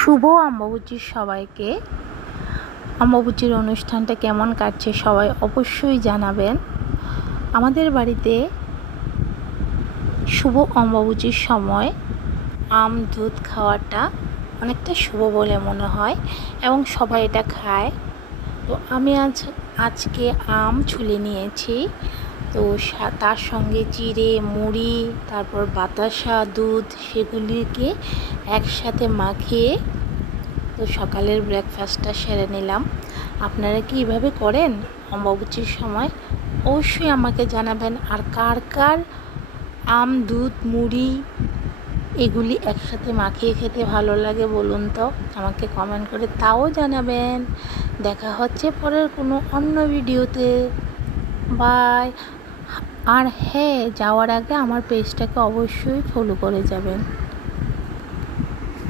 শুভ অম্বুবাচীর সবাইকে। অম্বুবাচীর অনুষ্ঠানটা কেমন কাটছে সবাই অবশ্যই জানাবেন। আমাদের বাড়িতে শুভ অম্বুবাচীর সময় আম দুধ খাওয়াটা অনেকটা শুভ বলে মনে হয় এবং সবাই এটা খায়। তো আমি আজকে আম ছুলে নিয়েছি। তো তার সঙ্গে চিড়ে, মুড়ি, তারপর বাতাসা, দুধ সেগুলিকে একসাথে মাখিয়ে তো সকালের ব্রেকফাস্টটা সেরে নিলাম। আপনারা কি এভাবে করেন অম্বুবাচীর সময়? অবশ্যই আমাকে জানাবেন। আর কার কার আম দুধ মুড়ি এগুলি একসাথে মাখিয়ে খেতে ভালো লাগে বলুন তো, আমাকে কমেন্ট করে তাও জানাবেন। দেখা হচ্ছে পরের কোনো অন্য ভিডিওতে। বাই। আর হ্যাঁ, যাওয়ার আগে আমার পেজটাকে অবশ্যই ফলো করে যাবেন।